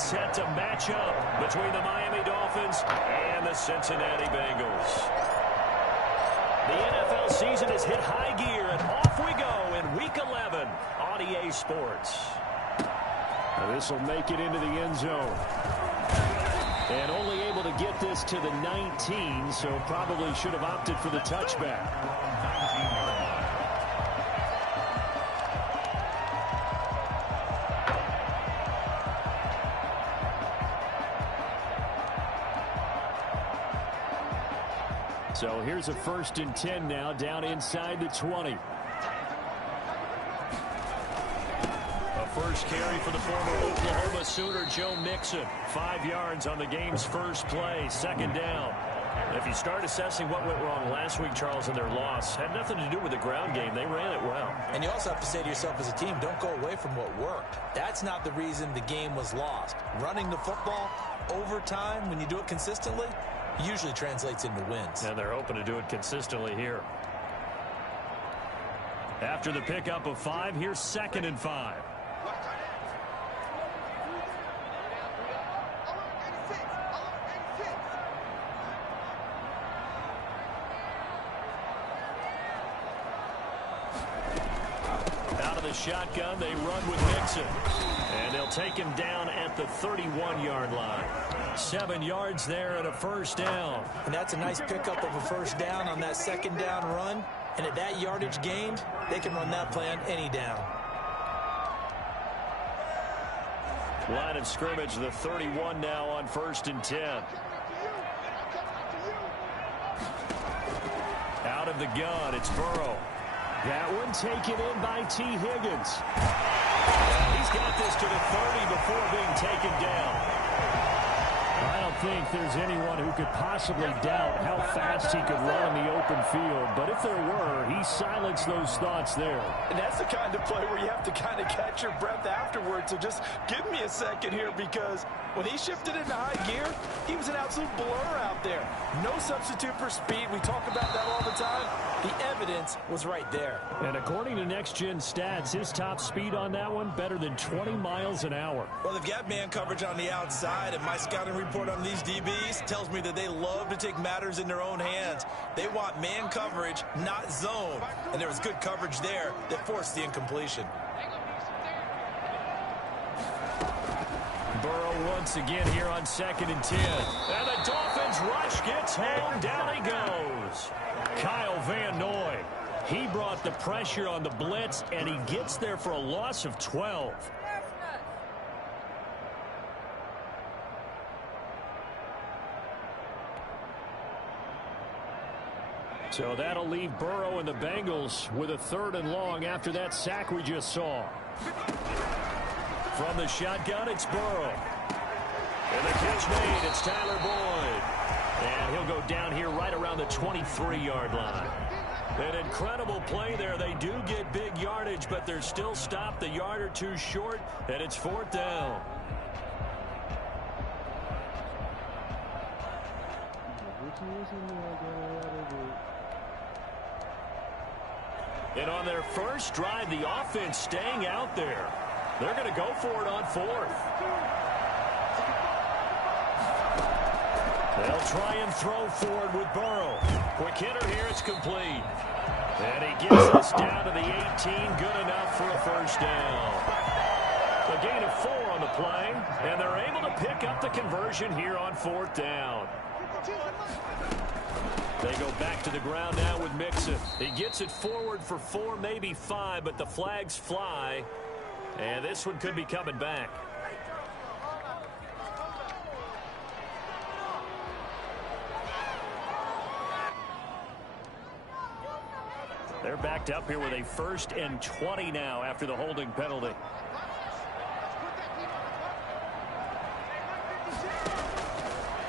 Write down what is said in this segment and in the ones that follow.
it's set to match up between the Miami Dolphins and the Cincinnati Bengals. The NFL season has hit high gear, and off we go in Week 11 on EA Sports. Now this will make it into the end zone. And only able to get this to the 19, so probably should have opted for the touchback. So here's a 1st and 10 now, down inside the 20. A first carry for the former Oklahoma Sooner, Joe Mixon. 5 yards on the game's first play, 2nd down. If you start assessing what went wrong last week, Charles, in their loss, had nothing to do with the ground game. They ran it well. And you also have to say to yourself as a team, don't go away from what worked. That's not the reason the game was lost. Running the football over time, when you do it consistently, usually translates into wins. And they're hoping to do it consistently here. After the pickup of 5, here's 2nd and 5. Out of the shotgun, they run with Mixon. And they'll take him down at the 31-yard line. 7 yards there and a 1st down. And that's a nice pickup of a 1st down on that 2nd down run. And at that yardage gained, they can run that play on any down. Line of scrimmage, the 31 now on 1st and 10. Out of the gun, it's Burrow. That one taken in by T. Higgins. He's got this to the 30 before being taken down. I don't think there's anyone who could possibly doubt how fast he could run in the open field. But if there were, he silenced those thoughts there. And that's the kind of play where you have to kind of catch your breath afterwards. So just give me a second here, because when he shifted into high gear, he was an absolute blur out there. No substitute for speed. We talk about that all the time. The evidence was right there. And according to Next Gen Stats, his top speed on that one, better than 20 miles an hour. Well, they've got man coverage on the outside, and my scouting report on these DBs tells me that they love to take matters in their own hands. They want man coverage, not zone. And there was good coverage there that forced the incompletion. Burrow once again here on 2nd and 10. And the Dolphins rush gets home. Down he goes. Kyle Van Noy. He brought the pressure on the blitz, and he gets there for a loss of 12. So that'll leave Burrow and the Bengals with a 3rd and long after that sack we just saw. From the shotgun, it's Burrow. And the catch made, it's Tyler Boyd. And he'll go down here right around the 23-yard line. An incredible play there. They do get big yardage, but they're still stopped a yard or two short, and it's 4th down. And on their first drive, the offense staying out there. They're going to go for it on 4th. They'll try and throw forward with Burrow. Quick hitter here, it's complete. And he gets us down to the 18, good enough for a 1st down. A gain of 4 on the play, and they're able to pick up the conversion here on 4th down. They go back to the ground now with Mixon. He gets it forward for 4, maybe 5, but the flags fly. And this one could be coming back. They're backed up here with a 1st and 20 now after the holding penalty.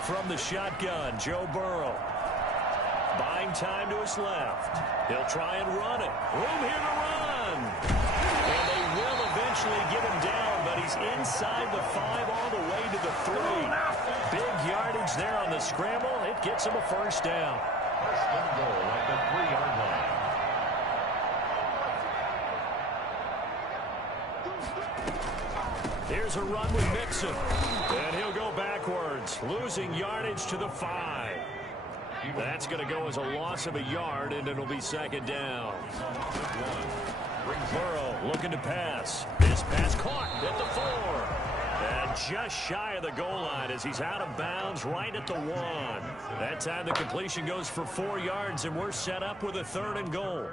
From the shotgun, Joe Burrow. Buying time to his left. He'll try and run it. Room here to run. And they will eventually get him down, but he's inside the 5 all the way to the 3. Big yardage there on the scramble. It gets him a 1st down. 1st and goal at the 3-yard line. Here's a run with Mixon. yards, losing yardage to the 5. That's going to go as a loss of a yard, and it'll be second down. Burrow looking to pass. This pass caught at the 4. And just shy of the goal line as he's out of bounds right at the 1. That time the completion goes for 4 yards, and we're set up with a 3rd and goal.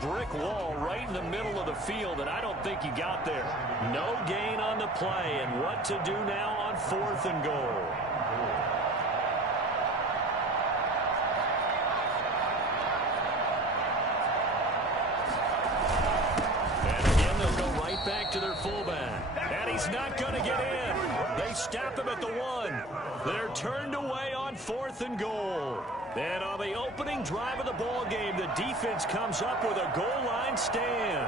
Brick wall right in the middle of the field, and I don't think he got there. No gain on the play, and what to do now on 4th and goal. And again, they'll go right back to their fullback. And he's not going to get in. They stop him at the 1. They're turned away on 4th and goal. And on the opening drive of the ball game, the defense comes up with a goal line stand.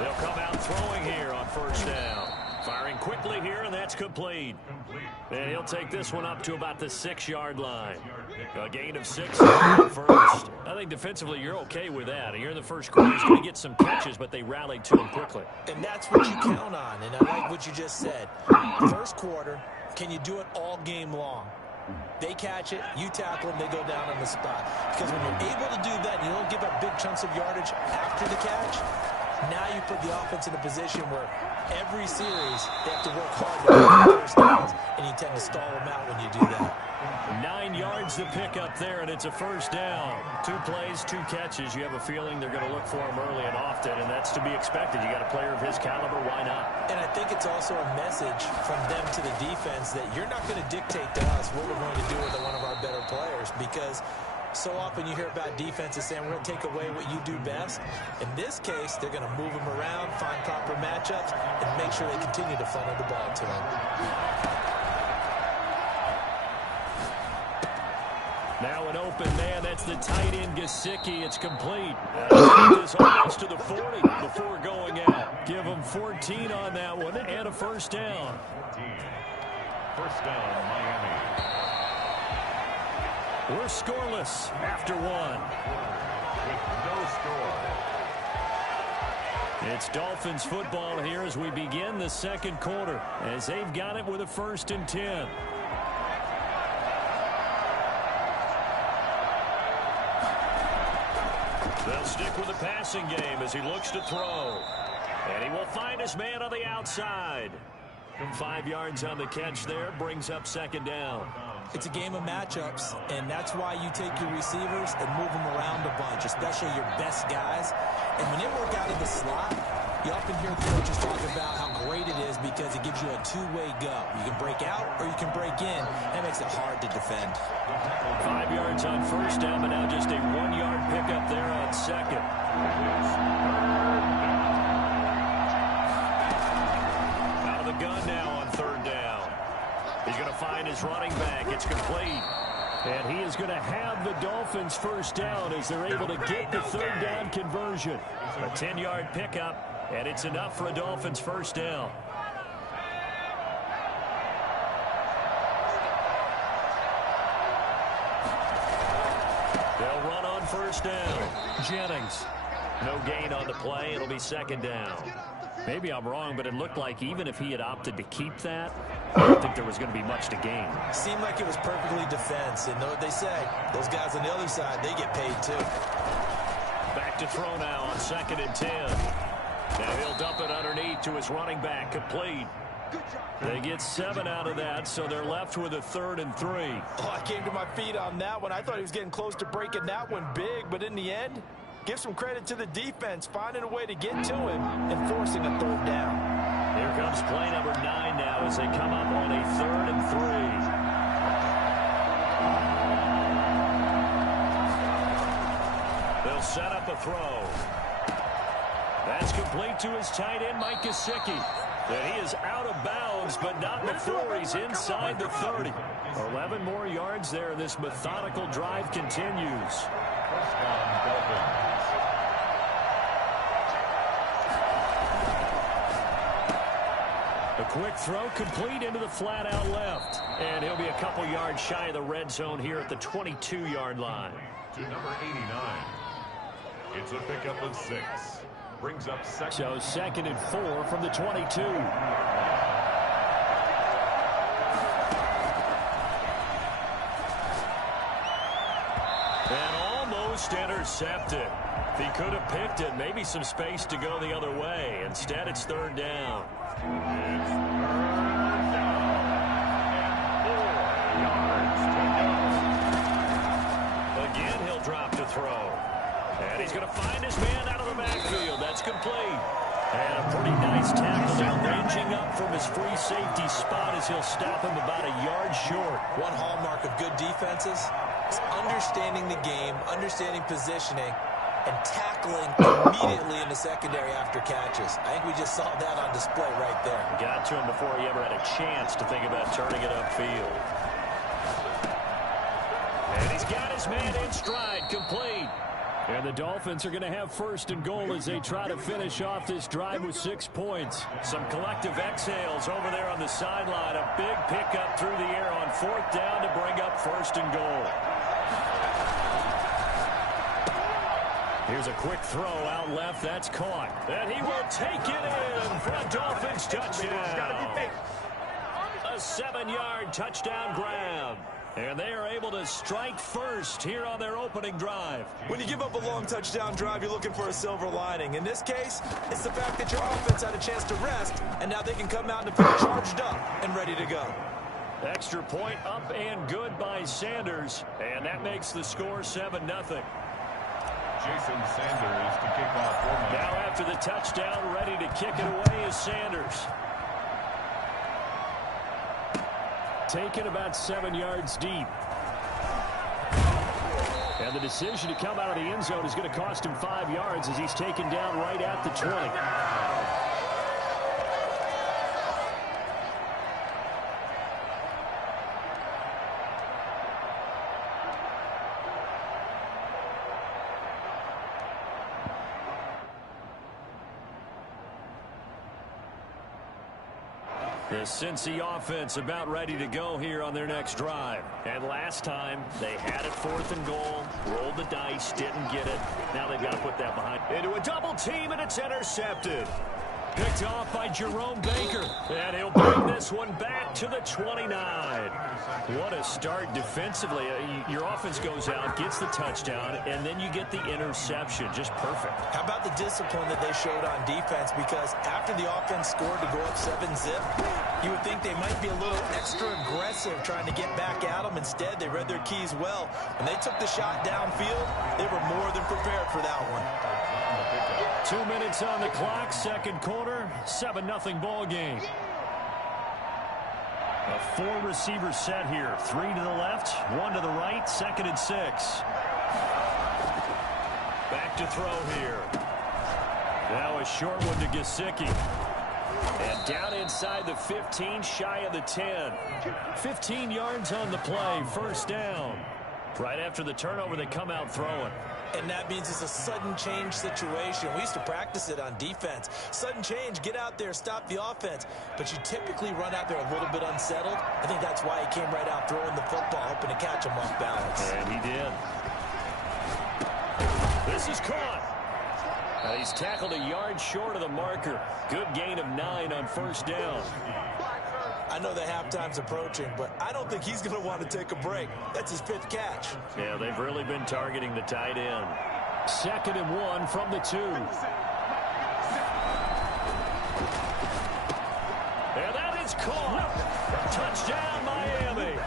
They'll come out throwing here on 1st down. Firing quickly here, and that's complete. And he'll take this one up to about the 6-yard line. A gain of 6 first. I think defensively you're okay with that. Here in the first quarter, he's going to get some catches, but they rallied to him quickly. And that's what you count on, and I like what you just said. First quarter, can you do it all game long? They catch it, you tackle them, they go down on the spot. Because when you're able to do that, you don't give up big chunks of yardage after the catch. Now you put the offense in a position where every series they have to work hard to get first downs, and you tend to stall them out when you do that. 9 yards to pick up there, and it's a 1st down. 2 plays, 2 catches. You have a feeling they're going to look for him early and often, and that's to be expected. You got a player of his caliber, why not? And I think it's also a message from them to the defense that you're not going to dictate to us what we're going to do with one of our better players, because so often you hear about defenses saying we're going to take away what you do best. In this case, they're going to move them around, find proper matchups, and make sure they continue to funnel the ball to him. Now an open man. That's the tight end, Gesicki. It's complete. This almost to the 40 before going out. Give him 14 on that one and a 1st down. 1st down, Miami. We're scoreless after 1. With no score. It's Dolphins football here as we begin the 2nd quarter, as they've got it with a 1st and 10. They'll stick with the passing game as he looks to throw. And he will find his man on the outside. 5 yards on the catch there, brings up 2nd down. It's a game of matchups, and that's why you take your receivers and move them around a bunch, especially your best guys. And when they work out of the slot, you often hear coaches talk about how great it is because it gives you a 2-way go. You can break out or you can break in. That makes it hard to defend. 5 yards on 1st down, but now just a 1-yard pickup there on 2nd. Out of the gun now on 3rd down. He's going to find his running back. It's complete. And he is going to have the Dolphins 1st down as they're able to get the 3rd down conversion. A 10-yard pickup, and it's enough for a Dolphins 1st down. They'll run on 1st down. Jennings. No gain on the play. It'll be 2nd down. Maybe I'm wrong, but it looked like even if he had opted to keep that, I don't think there was going to be much to gain. Seemed like it was perfectly defense. And know what they say, those guys on the other side, they get paid too. Back to throw now on 2nd and 10. Now he'll dump it underneath to his running back, complete. They get 7 out of that, so they're left with a 3rd and 3. Oh, I came to my feet on that one. I thought he was getting close to breaking that one big, but in the end, give some credit to the defense, finding a way to get to him and forcing a 3rd down. Here comes play number 9 now as they come up on a 3rd and 3. They'll set up a throw. That's complete to his tight end, Mike Gesicki. And he is out of bounds, but not before he's inside the 30. 11 more yards there. This methodical drive continues. 1st down, quick throw complete into the flat out left. And he'll be a couple yards shy of the red zone here at the 22-yard line. To number 89. It's a pickup of 6. Brings up second. So 2nd and 4 from the 22. And almost intercepted. If he could have picked it, maybe some space to go the other way. Instead, it's 3rd down. It's 3rd down. And 4 yards to go. Again, he'll drop to throw. And he's going to find his man out of the backfield. That's complete. And a pretty nice tackle now, ranging up from his free safety spot as he'll stop him about a yard short. One hallmark of good defenses is understanding the game, understanding positioning, and tackling immediately in the secondary after catches. I think we just saw that on display right there. Got to him before he ever had a chance to think about turning it upfield. And he's got his man in stride, complete. And the Dolphins are going to have 1st and goal as they try to finish off this drive with 6 points. Some collective exhales over there on the sideline. A big pickup through the air on 4th down to bring up 1st and goal. Here's a quick throw out left. That's caught. And he will take it in for a Dolphins touchdown. A 7-yard touchdown grab. And they are able to strike first here on their opening drive. When you give up a long touchdown drive, you're looking for a silver lining. In this case, it's the fact that your offense had a chance to rest, and now they can come out and feel charged up and ready to go. Extra point up and good by Sanders. And that makes the score 7-0. Jason Sanders to kick off for Miami. Now after the touchdown, ready to kick it away is Sanders. Taken about 7 yards deep. And the decision to come out of the end zone is going to cost him 5 yards as he's taken down right at the 20. The Cincy offense about ready to go here on their next drive. And last time, they had it 4th and goal, rolled the dice, didn't get it. Now they've got to put that behind. Into a double team, and it's intercepted. Picked off by Jerome Baker. And he'll bring this one back to the 29. What a start defensively. Your offense goes out, gets the touchdown, and then you get the interception. Just perfect. How about the discipline that they showed on defense? Because after the offense scored to go up 7-zip, you would think they might be a little extra aggressive trying to get back at them. Instead, they read their keys well. When they took the shot downfield, they were more than prepared for that one. 2 minutes on the clock, 2nd quarter, 7-0 ball game. A 4-receiver set here. 3 to the left, 1 to the right, 2nd and 6. Back to throw here. Now a short one to Gesicki. And down inside the 15, shy of the 10. 15 yards on the play, 1st down. Right after the turnover, they come out throwing. And that means it's a sudden change situation. We used to practice it on defense. Sudden change, get out there, stop the offense. But you typically run out there a little bit unsettled. I think that's why he came right out throwing the football, hoping to catch him off balance. And he did. This is caught. And he's tackled a yard short of the marker. Good gain of 9 on 1st down. I know the halftime's approaching, but I don't think he's going to want to take a break. That's his 5th catch. Yeah, they've really been targeting the tight end. 2nd and 1 from the 2. And that is caught. Touchdown, Miami.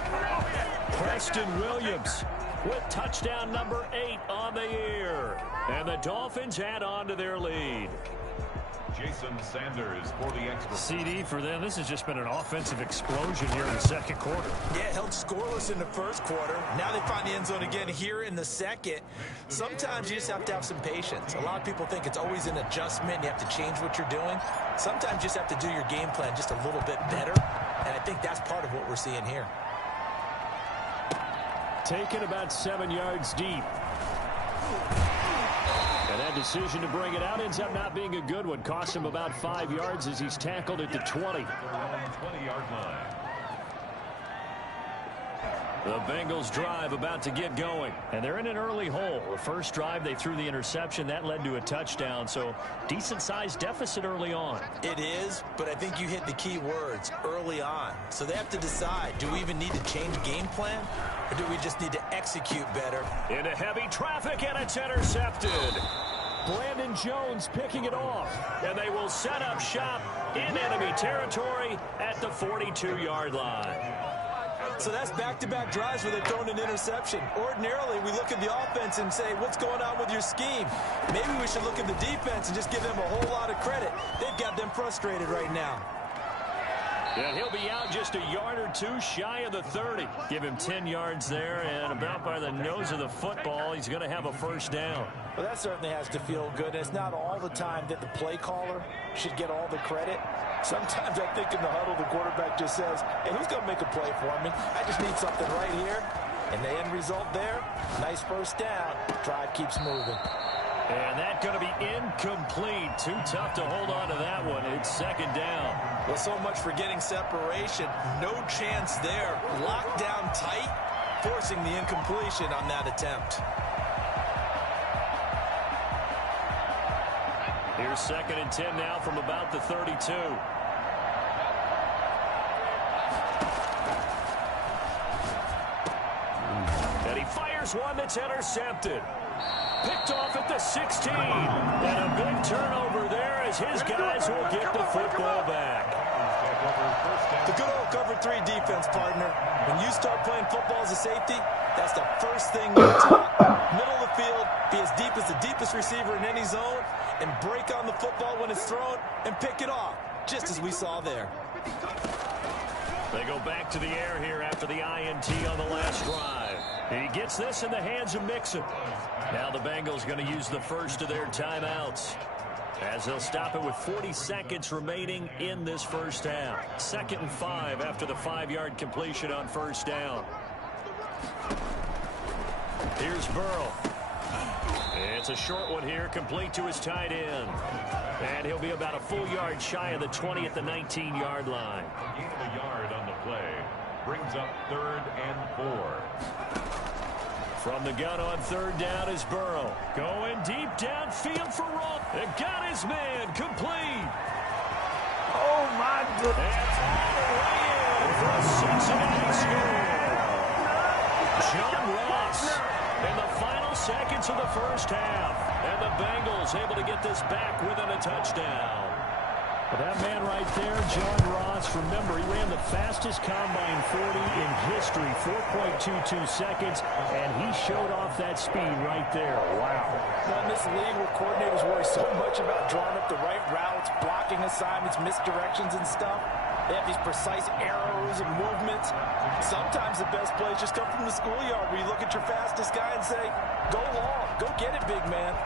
Preston Williams with touchdown number 8 on the year. And the Dolphins add on to their lead. Jason Sanders for the extra. CD for them. This has just been an offensive explosion here in the 2nd quarter. Yeah, held scoreless in the 1st quarter. Now they find the end zone again here in the 2nd. Sometimes you just have to have some patience. A lot of people think it's always an adjustment. You have to change what you're doing. Sometimes you just have to do your game plan just a little bit better. And I think that's part of what we're seeing here. Taken about 7 yards deep. And that decision to bring it out ends up not being a good one. Cost him about 5 yards as he's tackled at the 20. 20-yard line. The Bengals drive about to get going. And they're in an early hole. The first drive, they threw the interception. That led to a touchdown. So decent-sized deficit early on. It is, but I think you hit the key words, early on. So they have to decide, do we even need to change game plan? Or do we just need to execute better? Into heavy traffic, and it's intercepted. Brandon Jones picking it off. And they will set up shop in enemy territory at the 42-yard line. So that's back-to-back drives where they're throwing an interception. Ordinarily, we look at the offense and say, what's going on with your scheme? Maybe we should look at the defense and just give them a whole lot of credit. They've got them frustrated right now. And he'll be out just a yard or two shy of the 30. Give him 10 yards there, and about by the nose of the football, he's going to have a first down. Well, that certainly has to feel good. It's not all the time that the play caller should get all the credit. Sometimes I think in the huddle, the quarterback just says, hey, who's going to make a play for me? I just need something right here. And the end result there, nice first down. Drive keeps moving. And that's going to be incomplete. Too tough to hold on to that one. It's second down. Well, so much for getting separation. No chance there. Locked down tight, forcing the incompletion on that attempt. Here's second and 10 now from about the 32. And he fires one that's intercepted. Picked off at the 16. And a big turnover there as his guys will get the football back. The good old cover 3 defense, partner. When you start playing football as a safety, that's the first thing you're taught. Middle of the field, be as deep as the deepest receiver in any zone, and break on the football when it's thrown and pick it off, just as we saw there. They go back to the air here after the INT on the last drive. He gets this in the hands of Mixon. Now the Bengals going to use the first of their timeouts, as they'll stop it with 40 seconds remaining in this first half. 2nd and 5 after the 5-yard completion on first down. Here's Burrow. It's a short one here, complete to his tight end. And he'll be about a full yard shy of the 20 at the 19-yard line. A gain of a yard on the play brings up 3rd and 4. From the gun on 3rd down is Burrow. Going deep downfield for Roll. And got his man complete. Oh, my goodness. And all the way in for a Cincinnati score. John Ross in the final seconds of the first half. And the Bengals able to get this back within a touchdown. Well, that man right there, John Ross, remember, he ran the fastest combine 40 in history, 4.22 seconds, and he showed off that speed right there. Wow. Now, in this league where coordinators worry so much about drawing up the right routes, blocking assignments, misdirections and stuff, they have these precise arrows and movements. Sometimes the best plays just come from the schoolyard where you look at your fastest guy and say, go long, go get it, big man.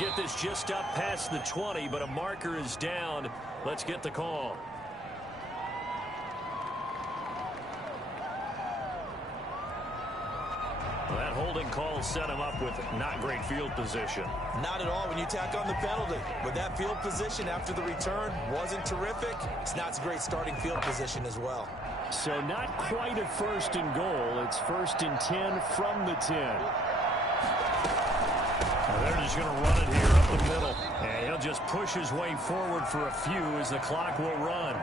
Get this just up past the 20, but a marker is down. Let's get the call. Well, that holding call set him up with not great field position. Not at all when you tack on the penalty. With that field position after the return wasn't terrific. It's not a great starting field position as well. So not quite a 1st and goal. It's 1st and 10 from the 10. They're just going to run it here up the middle. And he'll just push his way forward for a few as the clock will run.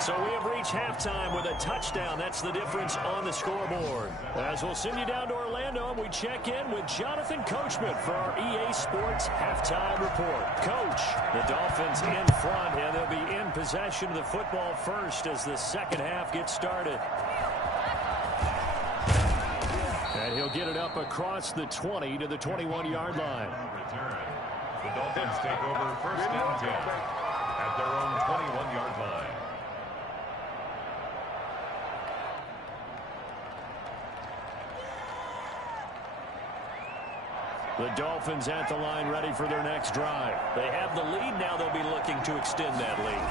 So we have reached halftime with a touchdown. That's the difference on the scoreboard. As we'll send you down to Orlando, and we check in with Jonathan Coachman for our EA Sports Halftime Report. Coach, the Dolphins in front, and they'll be in possession of the football first as the second half gets started. And he'll get it up across the 20 to the 21-yard line. Return. The Dolphins take over 1st and 10 at their own 21-yard line. The Dolphins at the line ready for their next drive. They have the lead now. They'll be looking to extend that lead.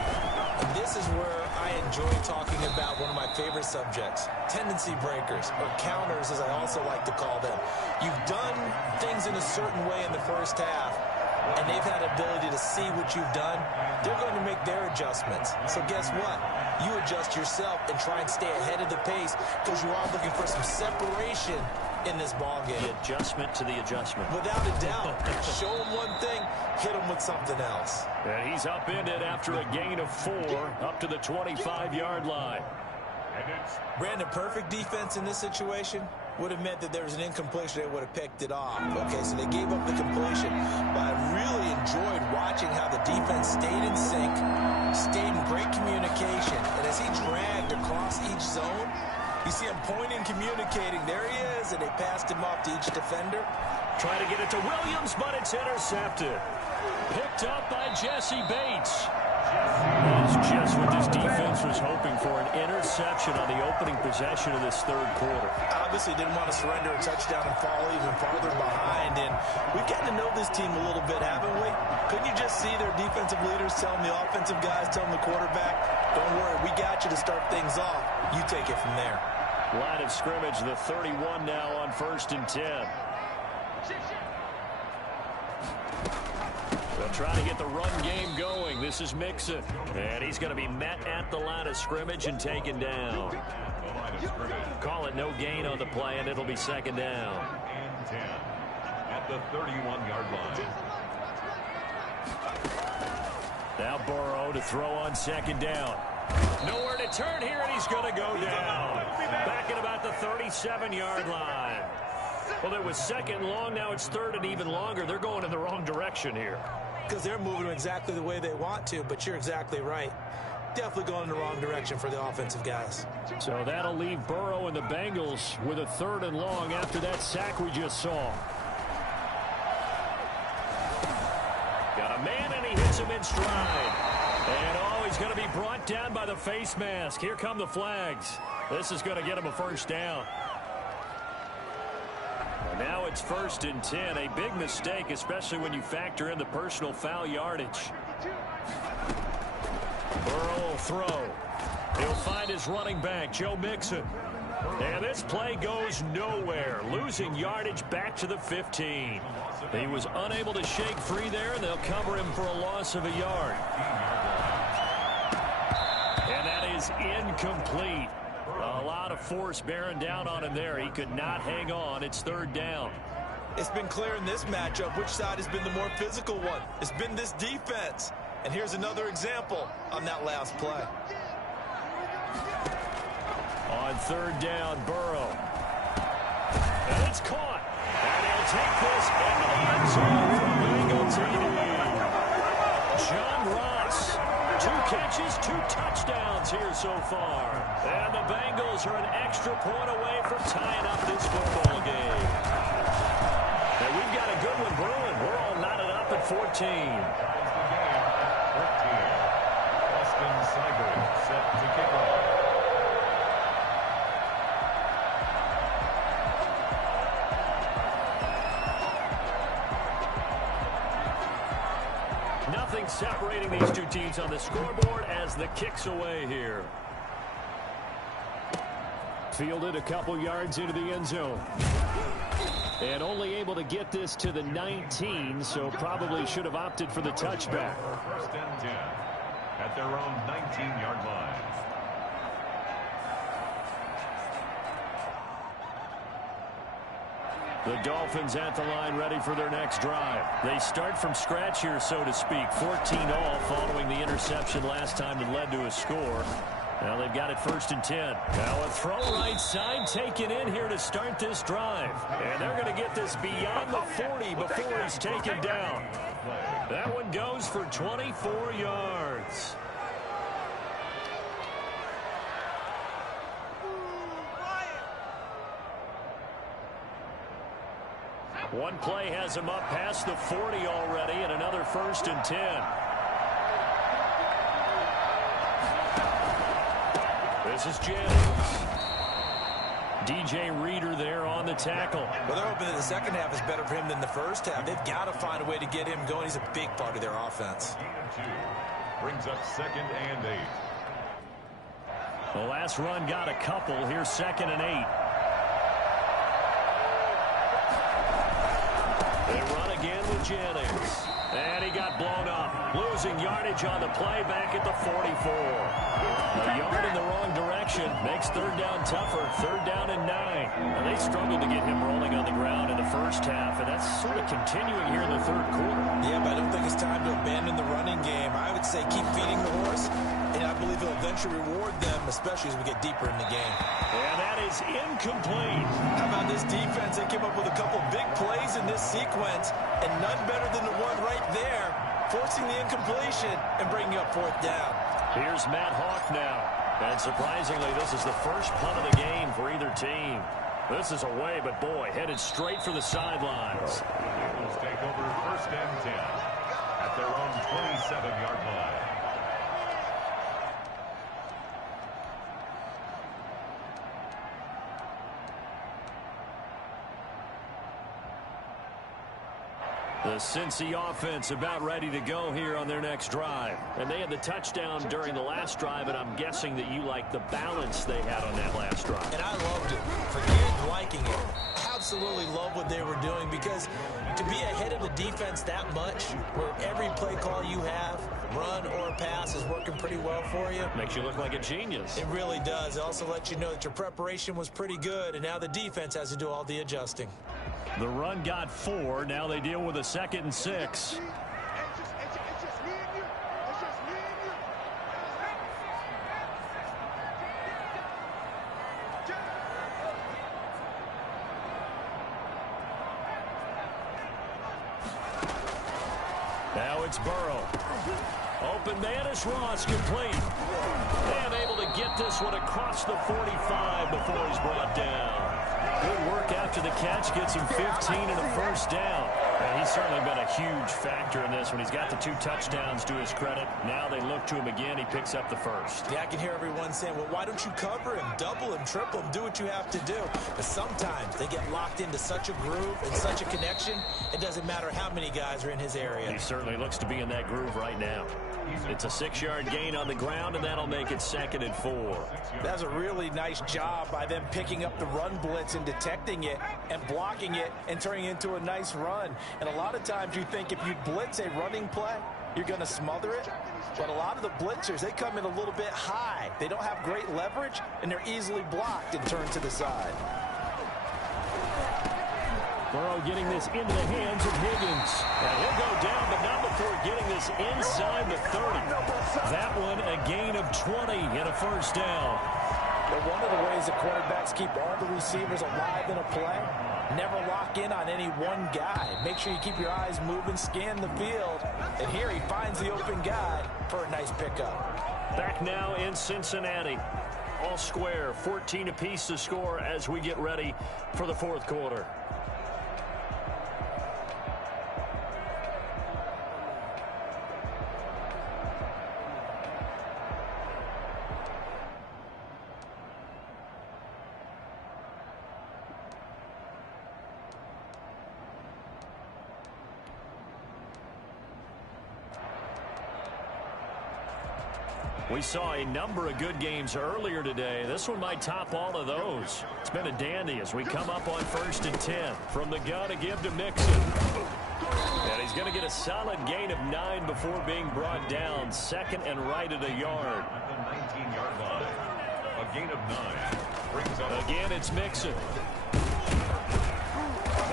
And this is where I I enjoy talking about one of my favorite subjects, tendency breakers, or counters as I also like to call them. You've done things in a certain way in the first half, and they've had the ability to see what you've done. They're going to make their adjustments. So guess what? You adjust yourself and try and stay ahead of the pace because you are looking for some separation in this ball game. The adjustment to the adjustment. Without a doubt. Show him one thing, hit him with something else. And he's upended after a gain of 4 up to the 25-yard line. Brandon, perfect defense in this situation would have meant that there was an incompletion. They would have picked it off. Okay, so they gave up the completion. But I really enjoyed watching how the defense stayed in sync, stayed in great communication. And as he dragged across each zone, you see him pointing, communicating. There he is, and they passed him off to each defender. Trying to get it to Williams, but it's intercepted. Picked up by Jesse Bates. That is just what this defense was hoping for, an interception on the opening possession of this third quarter. Obviously didn't want to surrender a touchdown and fall even farther behind. And we've gotten to know this team a little bit, haven't we? Couldn't you just see their defensive leaders telling the offensive guys, telling the quarterback, don't worry, we got you to start things off. You take it from there. Line of scrimmage, the 31 now on 1st and 10. They'll try to get the run game going. This is Mixon. And he's going to be met at the line of scrimmage and taken down. Call it no gain on the play, and it'll be 2nd down. And 10 at the 31-yard line. Now Burrow to throw on 2nd down. Nowhere to turn here, and he's going to go down. Back at about the 37-yard line. Well, it was 2nd long. Now it's 3rd and even longer. They're going in the wrong direction here. Because they're moving exactly the way they want to, but you're exactly right. Definitely going in the wrong direction for the offensive guys. So that'll leave Burrow and the Bengals with a 3rd and long after that sack we just saw. Got a man, and he hits him in stride. And he's going to be brought down by the face mask. Here come the flags. This is going to get him a 1st down. Now it's 1st and 10. A big mistake, especially when you factor in the personal foul yardage. Burrow will throw. He'll find his running back, Joe Mixon. And this play goes nowhere. Losing yardage back to the 15. He was unable to shake free there, and they'll cover him for a loss of a yard. And that is incomplete. A lot of force bearing down on him there. He could not hang on. It's 3rd down. It's been clear in this matchup which side has been the more physical one. It's been this defense. And here's another example on that last play. On 3rd down, Burrow. And it's caught. And he'll take this into the end zone for Bengal TD. John Ross. 2 catches, 2 touchdowns here so far. And the Bengals are an extra point away from tying up this football game. And we've got a good one brewing. We're all knotted up at 14. Austin Seibert set to kick off. Nothing separating these two teams on the scoreboard as the kick's away here. Fielded a couple yards into the end zone. And only able to get this to the 19, so probably should have opted for the touchback. 1st and 10 at their own 19-yard line. The Dolphins at the line ready for their next drive. They start from scratch here, so to speak. 14-all following the interception last time that led to a score. Now they've got it 1st and 10. Now a throw right side taken in here to start this drive. And they're going to get this beyond the 40 before he's taken down. That one goes for 24 yards. One play has him up past the 40 already, and another 1st and 10. This is Jennings. DJ Reader there on the tackle. Well, they're hoping that the second half is better for him than the first half. They've got to find a way to get him going. He's a big part of their offense. Brings up 2nd and 8. The last run got a couple. Here's 2nd and 8. They run again with Jennings. And he got blown up. Losing yardage on the play back at the 44. A yard in the wrong direction makes 3rd down tougher. 3rd down and 9. And they struggled to get him rolling on the ground in the first half, and that's sort of continuing here in the 3rd quarter. Yeah, but I don't think it's time to abandon the running game. I would say keep feeding the horse, and I believe it'll eventually reward them, especially as we get deeper in the game. And that is incomplete. How about this defense? They came up with a couple big plays in this sequence, and none better than the one right there, forcing the incompletion and bringing up 4th down. Here's Matt Hawk now. And surprisingly, this is the first punt of the game for either team. This is away, but boy, headed straight for the sidelines. Eagles take over 1st and 10 at their own 27-yard line. The Cincy offense about ready to go here on their next drive. And they had the touchdown during the last drive, and I'm guessing that you like the balance they had on that last drive. And I loved it. Forget liking it. Absolutely love what they were doing, because to be ahead of the defense that much, where every play call you have, run or pass, is working pretty well for you. Makes you look like a genius. It really does. It also lets you know that your preparation was pretty good, and now the defense has to do all the adjusting. The run got 4. Now they deal with a 2nd and 6. Now it's Burrow. Open man is Ross, complete. And able to get this one across the 45 before he's brought down. Good work after the catch, gets him 15 and a 1st down. And he's certainly been a huge factor in this when he's got the 2 touchdowns to his credit. Now they look to him again. He picks up the 1st. Yeah, I can hear everyone saying, well, why don't you cover him, double him, triple him, do what you have to do. But sometimes they get locked into such a groove and such a connection, it doesn't matter how many guys are in his area. He certainly looks to be in that groove right now. It's a 6-yard gain on the ground, and that'll make it 2nd and 4. That's a really nice job by them picking up the run blitz and detecting it and blocking it and turning it into a nice run. And a lot of times you think if you blitz a running play, you're going to smother it. But a lot of the blitzers, they come in a little bit high. They don't have great leverage, and they're easily blocked and turned to the side. Burrow getting this into the hands of Higgins. And he'll go down, but not before getting this inside the 30. That one a gain of 20 and a 1st down. But one of the ways the quarterbacks keep all the receivers alive in a play, never lock in on any one guy. Make sure you keep your eyes moving, scan the field. And here he finds the open guy for a nice pickup. Back now in Cincinnati. All square, 14 apiece to score as we get ready for the 4th quarter. We saw a number of good games earlier today. This one might top all of those. It's been a dandy as we come up on 1st and 10. From the gun to give to Mixon. And he's going to get a solid gain of 9 before being brought down. 2nd and right at a yard. At the 19-yard line. A gain of 9. Brings up again, it's Mixon.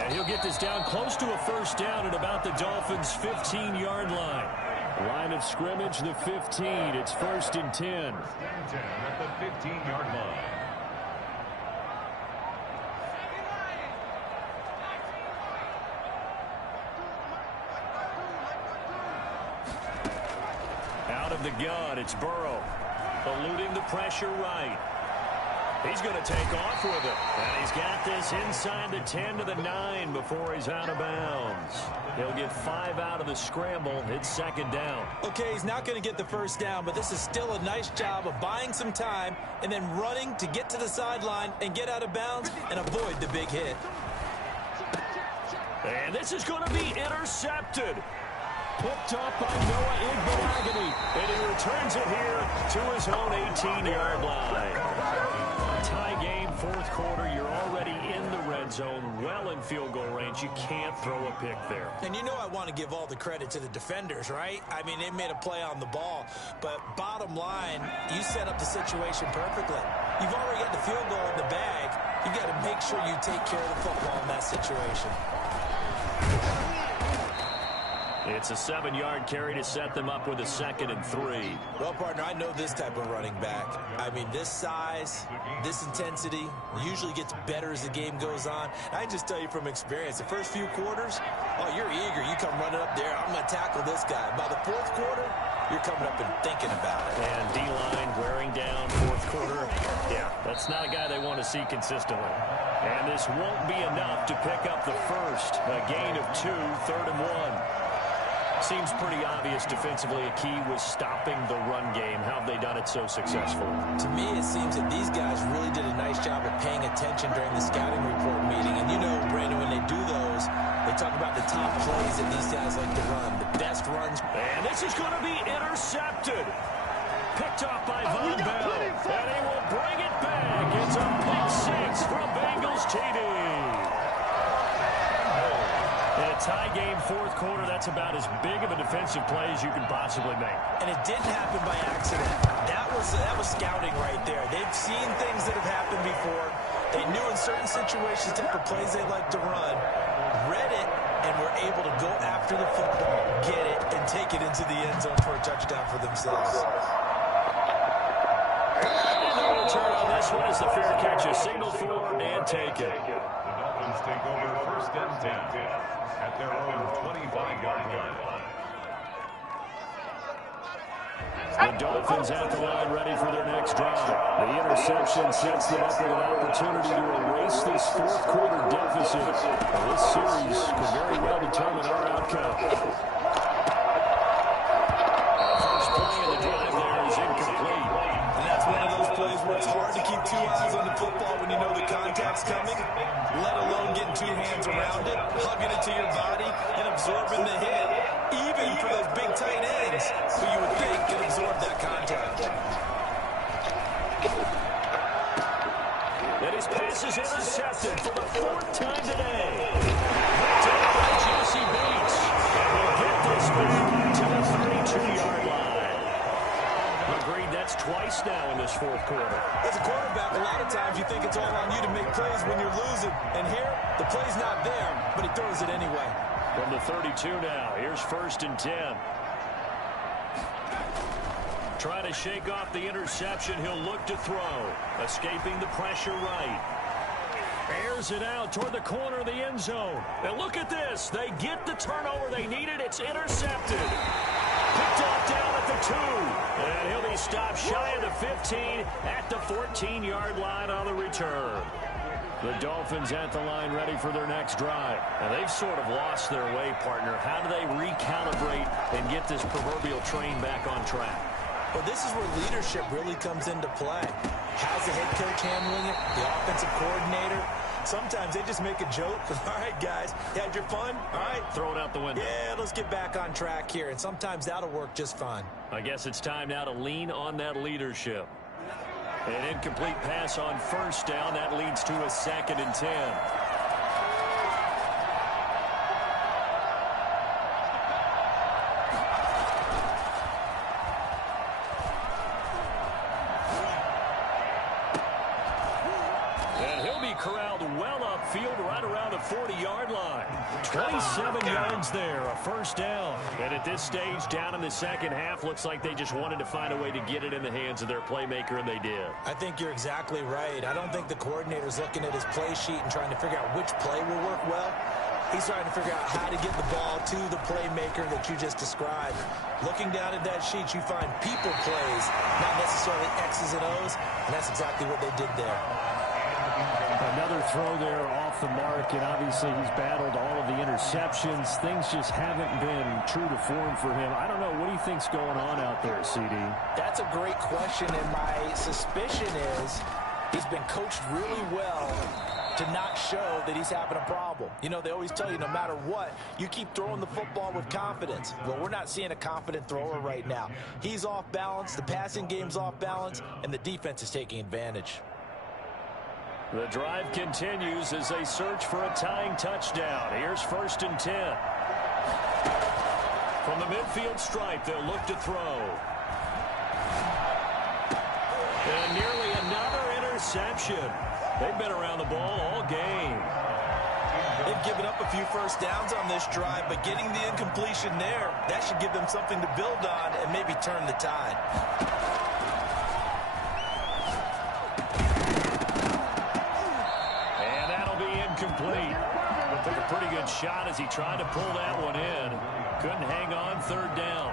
And he'll get this down close to a 1st down at about the Dolphins' 15-yard line. Line of scrimmage, the 15. It's 1st and 10. 1st and 10 at the 15-yard line. Out of the gun, it's Burrow. Eluding the pressure right. He's going to take off with it. And he's got this inside the 10 to the 9 before he's out of bounds. He'll get 5 out of the scramble. It's 2nd down. Okay, he's not going to get the 1st down, but this is still a nice job of buying some time and then running to get to the sideline and get out of bounds and avoid the big hit. And this is going to be intercepted. Picked up by Noah Igbenogany, and he returns it here to his own 18-yard line. Tie game, fourth quarter. You're already in the red zone, well in field goal range. You can't throw a pick there. And you know I want to give all the credit to the defenders, right? I mean, they made a play on the ball. But bottom line, you set up the situation perfectly. You've already got the field goal in the bag. You got to make sure you take care of the football in that situation. It's a 7-yard carry to set them up with a 2nd and 3. Well, partner, I know this type of running back. I mean, this size, this intensity usually gets better as the game goes on. I can just tell you from experience, the first few quarters, oh, you're eager. You come running up there, I'm going to tackle this guy. By the fourth quarter, you're coming up and thinking about it. And D-line wearing down fourth quarter. Yeah, that's not a guy they want to see consistently. And this won't be enough to pick up the first. A gain of 2, 3rd and 1. Seems pretty obvious defensively a key was stopping the run game. How have they done it so successfully? To me, it seems that these guys really did a nice job of paying attention during the scouting report meeting. And you know, Brandon, when they do those, they talk about the top plays that these guys like to run, the best runs. And this is going to be intercepted. Picked off by Von Bell. And he will bring it back. It's a pick 6 from Bengals TD. In a tie game, fourth quarter, that's about as big of a defensive play as you can possibly make. And it didn't happen by accident. That was scouting right there. They've seen things that have happened before. They knew in certain situations the type of plays they like to run, read it, and were able to go after the football, get it, and take it into the end zone for a touchdown for themselves. And the return on this one is the fair catch. A signal for and take it. The Dolphins take over 1st and 10 at their own 25-yard line. The Dolphins at the line, ready for their next drive. The interception sets them up with an opportunity to erase this fourth quarter deficit. This series could very well determine our outcome. The first play of the drive there is incomplete. And that's one of those plays where it's hard to keep 2 eyes on the football when you know the contact's coming, let alone getting 2 hands around it, hugging it to your body, and absorbing the hit, even for those big tight ends who you would think could absorb that contact. And his pass is intercepted for the 4th time today. Picked up by Jesse Bates. And we'll get this back to the 32-yard line. Agreed, that's twice now in this fourth quarter. As a quarterback, a lot of times you think it's all on you to make plays when you're losing. And here, the play's not there, but he throws it anyway. From the 32 now, here's 1st and 10. Trying to shake off the interception, he'll look to throw. Escaping the pressure right. Airs it out toward the corner of the end zone. And look at this. They get the turnover they needed. It's intercepted. Picked off down at the 2. And he'll be stopped shy of the 15 at the 14-yard line on the return. The Dolphins at the line ready for their next drive. And they've sort of lost their way, partner. How do they recalibrate and get this proverbial train back on track? Well, this is where leadership really comes into play. How's the head coach handling it? The offensive coordinator? Sometimes they just make a joke. All right, guys, you had your fun? All right. Throw it out the window. Yeah, let's get back on track here. And sometimes that'll work just fine. I guess it's time now to lean on that leadership. An incomplete pass on 1st down. That leads to a 2nd and 10. Corralled well upfield right around the 40-yard line. 27 yards there, a 1st down. And at this stage, down in the second half, looks like they just wanted to find a way to get it in the hands of their playmaker, and they did. I think you're exactly right. I don't think the coordinator's looking at his play sheet and trying to figure out which play will work well. He's trying to figure out how to get the ball to the playmaker that you just described. Looking down at that sheet, you find people plays, not necessarily X's and O's, and that's exactly what they did there. Another throw there off the mark, and obviously he's battled all of the interceptions. Things just haven't been true to form for him. I don't know. What do you think's going on out there, CD? That's a great question, and my suspicion is he's been coached really well to not show that he's having a problem. You know, they always tell you no matter what, you keep throwing the football with confidence. Well, we're not seeing a confident thrower right now. He's off balance, the passing game's off balance, and the defense is taking advantage. The drive continues as they search for a tying touchdown. Here's 1st and 10. From the midfield stripe, they'll look to throw. And nearly another interception. They've been around the ball all game. They've given up a few first downs on this drive, but getting the incompletion there, that should give them something to build on and maybe turn the tide. And that'll be incomplete. But took a pretty good shot as he tried to pull that one in. Couldn't hang on 3rd down.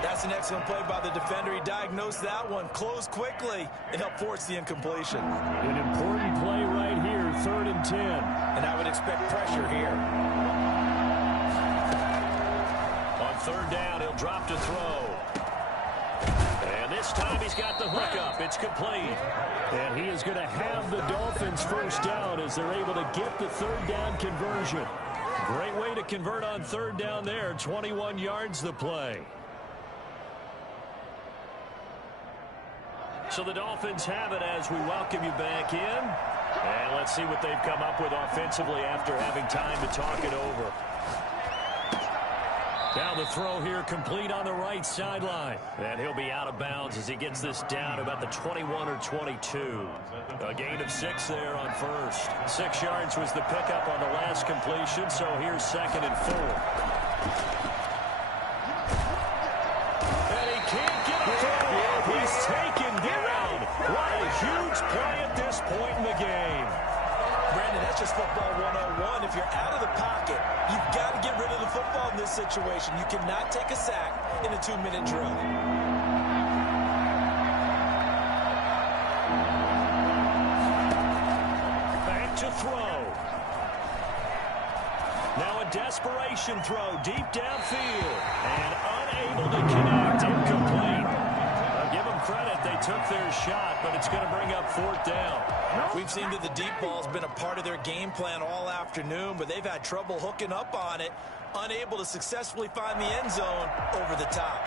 That's an excellent play by the defender. He diagnosed that one, closed quickly, and helped force the incompletion. An important play right here, 3rd and 10. And I would expect pressure here. On 3rd down, he'll drop to throw. And this time he's got the hook up. It's complete. And he is going to have the Dolphins first down as they're able to get the 3rd down conversion. Great way to convert on 3rd down there. 21 yards the play. So the Dolphins have it as we welcome you back in. And let's see what they've come up with offensively after having time to talk it over. Now the throw here complete on the right sideline. And he'll be out of bounds as he gets this down about the 21 or 22. A gain of 6 there on 1st. 6 yards was the pickup on the last completion, so here's 2nd and 4. And he can't get a throw. He's taken down. What a huge play at this point in the game. Brandon, that's just football 101. If you're out of the pocket, you've got to get rid of the football in this situation. You cannot take a sack in a 2-minute drill. Back to throw. Now a desperation throw deep downfield. And unable to connect. Incomplete. I'll give them credit. They took their shot, but it's going to bring up 4th down. We've seen that the deep ball's been a part of their game plan all afternoon, but they've had trouble hooking up on it, unable to successfully find the end zone over the top.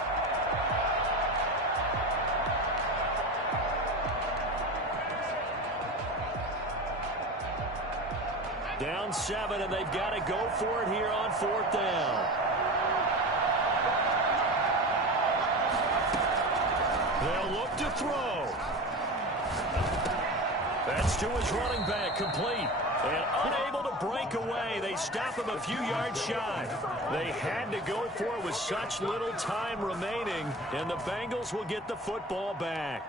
Down 7, and they've got to go for it here on 4th down. They'll look to throw. That's to his running back, complete. And unable to break away. They stop him a few yards shy. They had to go for it with such little time remaining, and the Bengals will get the football back.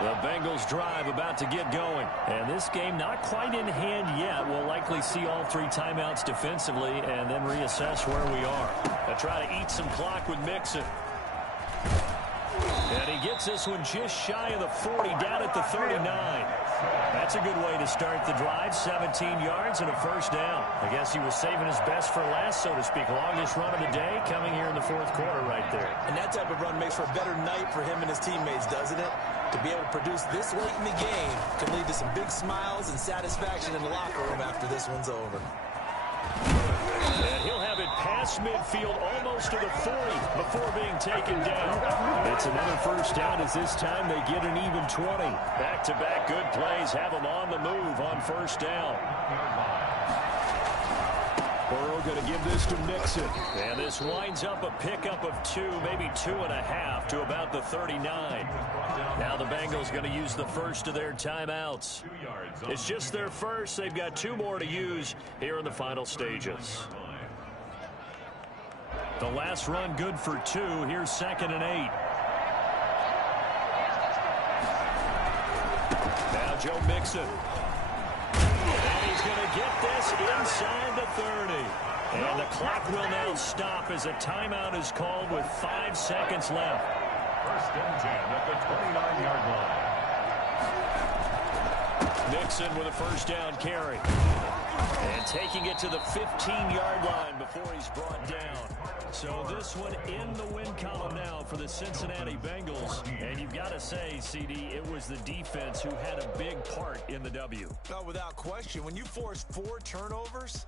The Bengals drive about to get going. And this game not quite in hand yet. We'll likely see all 3 timeouts defensively and then reassess where we are. They'll try to eat some clock with Mixon. And he gets this one just shy of the 40, down at the 39. That's a good way to start the drive. 17 yards and a first down. I guess he was saving his best for last, so to speak. Longest run of the day coming here in the 4th quarter right there. And that type of run makes for a better night for him and his teammates, doesn't it? To be able to produce this late in the game can lead to some big smiles and satisfaction in the locker room after this one's over. And he'll have it past midfield almost to the 40 before being taken down. It's another first down as this time they get an even 20. Back-to-back good plays have them on the move on first down. Burrow going to give this to Mixon. And this winds up a pickup of 2, maybe 2.5 to about the 39. Now the Bengals going to use the first of their timeouts. It's just their first. They've got 2 more to use here in the final stages. The last run good for 2. Here's 2nd and 8. Now Joe Mixon. And he's going to get this inside the 30. And the clock will now stop as a timeout is called with 5 seconds left. 1st and 10 at the 29-yard line. Mixon with a first down carry. And taking it to the 15-yard line before he's brought down. So this one in the win column now for the Cincinnati Bengals. And you've got got to say, CD, it was the defense who had a big part in the W. Oh, without question. When you force 4 turnovers,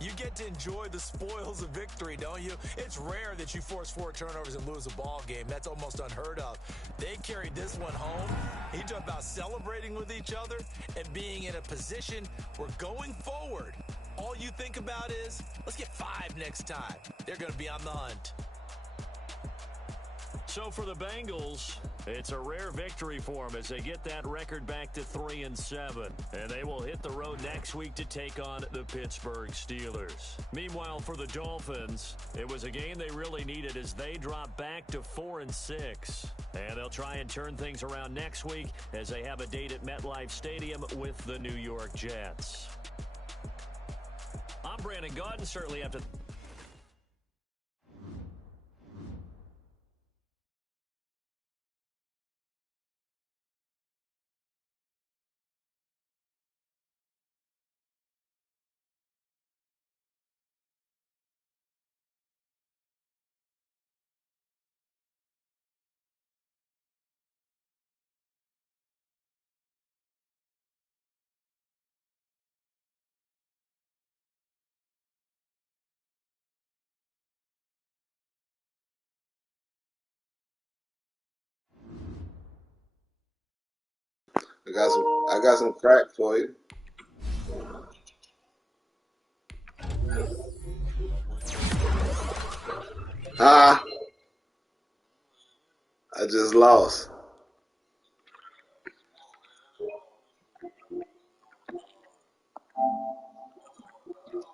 you get to enjoy the spoils of victory, don't you? It's rare that you force 4 turnovers and lose a ball game. That's almost unheard of. They carried this one home. He talked about celebrating with each other and being in a position where going forward, all you think about is, let's get 5 next time. They're going to be on the hunt. So for the Bengals, it's a rare victory for them as they get that record back to 3-7. And they will hit the road next week to take on the Pittsburgh Steelers. Meanwhile, for the Dolphins, it was a game they really needed as they drop back to 4-6. And they'll try and turn things around next week as they have a date at MetLife Stadium with the New York Jets. I'm Brandon Gaudin, certainly after... I got some crack for you. I just lost.